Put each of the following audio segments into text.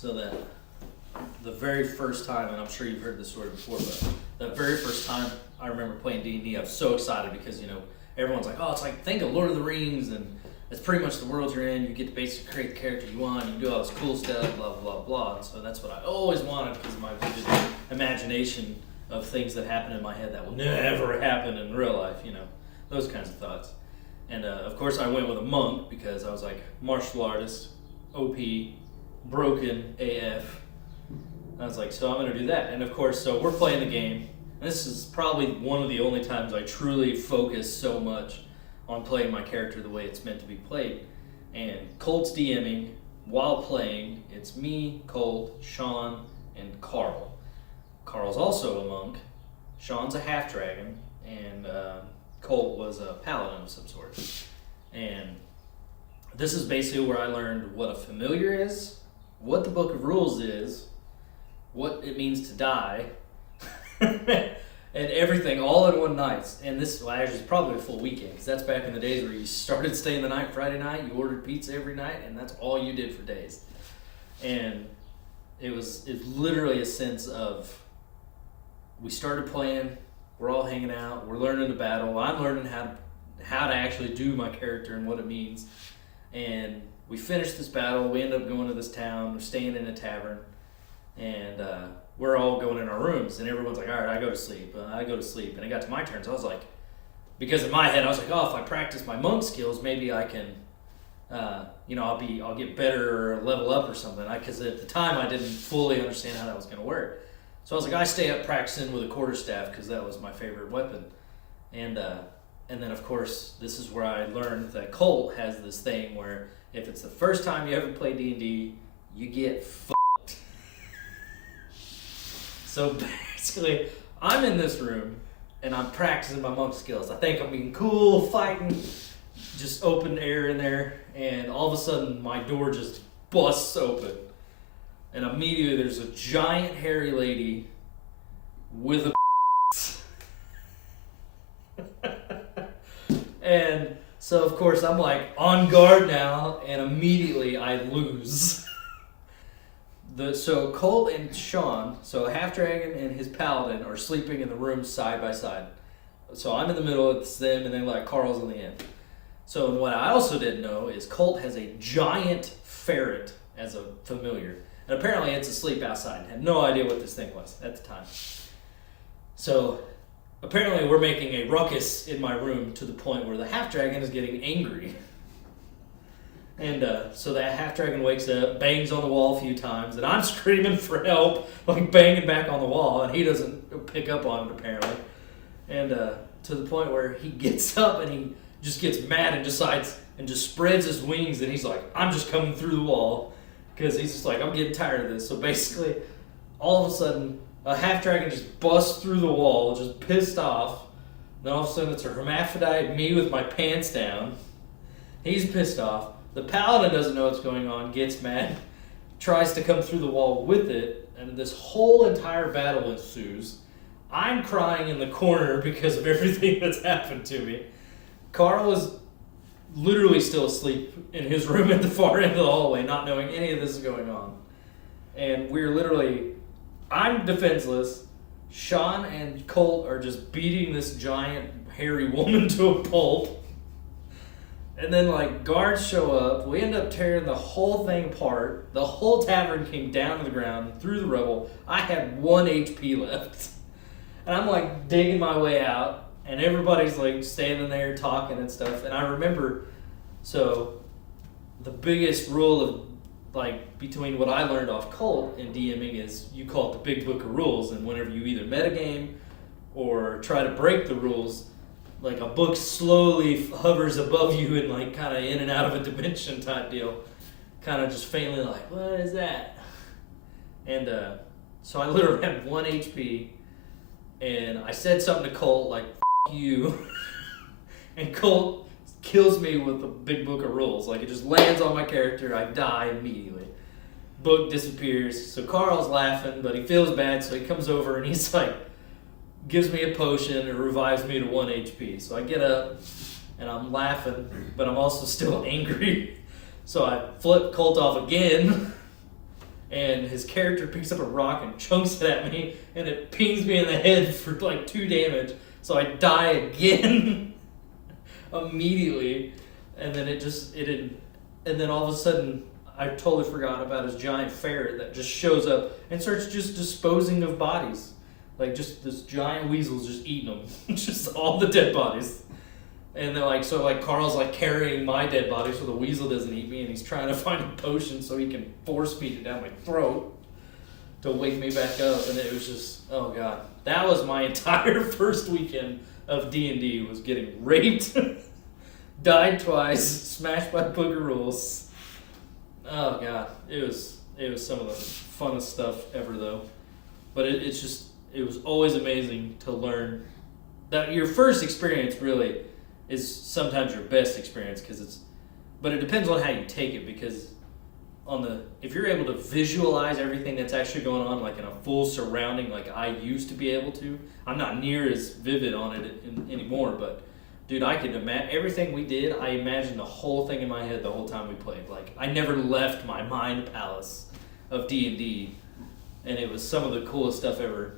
So that the very first time, and I'm sure you've heard this story before, but the very first time I remember playing D&D, I was so excited because, everyone's like, oh, it's like, think of Lord of the Rings, and it's pretty much the world you're in. You get to basically create the character you want, you can do all this cool stuff, blah, blah, blah. And so that's what I always wanted because of my vivid imagination of things that happen in my head that will never happen in real life, those kinds of thoughts. And of course I went with a monk because I was like, martial artist, OP, broken AF. I was like, so I'm going to do that. And of course, so we're playing the game. And this is probably one of the only times I truly focus so much on playing my character the way it's meant to be played. And Colt's DMing while playing. It's me, Colt, Sean, and Carl. Carl's also a monk. Sean's a half-dragon. And Colt was a paladin of some sort. And this is basically where I learned what a familiar is, what the Book of Rules is, what it means to die, and everything all in one night. And this was probably a full weekend, because that's back in the days where you started staying the night Friday night, you ordered pizza every night, and that's all you did for days. And it's literally a sense of, we started playing, we're all hanging out, we're learning the battle, I'm learning how to actually do my character and what it means. And we finished this battle, we end up going to this town, we're staying in a tavern, and we're all going in our rooms, and everyone's like, all right, I go to sleep. And it got to my turn, so I was like, because in my head, I was like, oh, if I practice my monk skills, maybe I can, I'll get better or level up or something. Because at the time, I didn't fully understand how that was going to work. So I was like, I stay up practicing with a quarterstaff because that was my favorite weapon. And then, of course, this is where I learned that Colt has this thing where if it's the first time you ever play D&D, you get fucked. So basically, I'm in this room, and I'm practicing my monk skills. I think I'm being cool, fighting, just open air in there, and all of a sudden, my door just busts open. And immediately, there's a giant hairy lady with a And so, of course, I'm like on guard now, and immediately I lose. So Colt and Sean, so a half-dragon and his paladin, are sleeping in the room side by side. So I'm in the middle, it's them, and then like Carl's on the end. So what I also didn't know is Colt has a giant ferret as a familiar. And apparently it's asleep outside. I had no idea what this thing was at the time. So apparently we're making a ruckus in my room to the point where the half-dragon is getting angry. And so that half-dragon wakes up, bangs on the wall a few times, and I'm screaming for help, like banging back on the wall, and he doesn't pick up on it apparently. And to the point where he gets up and he just gets mad and decides and just spreads his wings, and he's like, I'm just coming through the wall, because he's just like, I'm getting tired of this. So basically, all of a sudden, a half-dragon just busts through the wall, just pissed off. Then all of a sudden, it's a hermaphrodite, me with my pants down. He's pissed off. The paladin doesn't know what's going on, gets mad, tries to come through the wall with it, and this whole entire battle ensues. I'm crying in the corner because of everything that's happened to me. Carl is literally still asleep in his room at the far end of the hallway, not knowing any of this is going on. And I'm defenseless. Sean and Colt are just beating this giant hairy woman to a pulp. And then, guards show up. We end up tearing the whole thing apart. The whole tavern came down to the ground, through the rubble. I had 1 HP left. And I'm, digging my way out. And everybody's, standing there talking and stuff. And I remember, so, the biggest rule of, between what I learned off Colt and DMing is you call it the Big Book of Rules. And whenever you either metagame or try to break the rules, a book slowly hovers above you and kind of in and out of a dimension type deal. Kind of just faintly what is that? And so I literally had 1 HP, and I said something to Colt F you. And Colt kills me with the Big Book of Rules. It just lands on my character, I die immediately. Book disappears. So Carl's laughing, but he feels bad, so he comes over and he's gives me a potion and revives me to 1 HP. So I get up and I'm laughing, but I'm also still angry. So I flip Colt off again, and his character picks up a rock and chunks it at me, and it pings me in the head for like 2 damage, so I die again immediately, and then and then all of a sudden I totally forgot about his giant ferret that just shows up and starts just disposing of bodies, like just this giant weasel's just eating them, just all the dead bodies. And then Carl's like carrying my dead body so the weasel doesn't eat me, and he's trying to find a potion so he can force feed it down my throat to wake me back up. And it was just, oh god, that was my entire first weekend of D&D, was getting raped, died twice, smashed by Book of Rules. Oh god, it was some of the funnest stuff ever though. But it was always amazing to learn that your first experience really is sometimes your best experience, but it depends on how you take it, because if you're able to visualize everything that's actually going on, like in a full surrounding, like I used to be able to, I'm not near as vivid on it anymore, but dude, I could imagine everything we did. I imagined the whole thing in my head the whole time we played. Like I never left my mind palace of D&D, and it was some of the coolest stuff ever.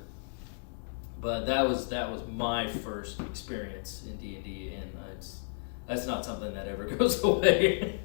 But that was my first experience in D&D, and that's not something that ever goes away.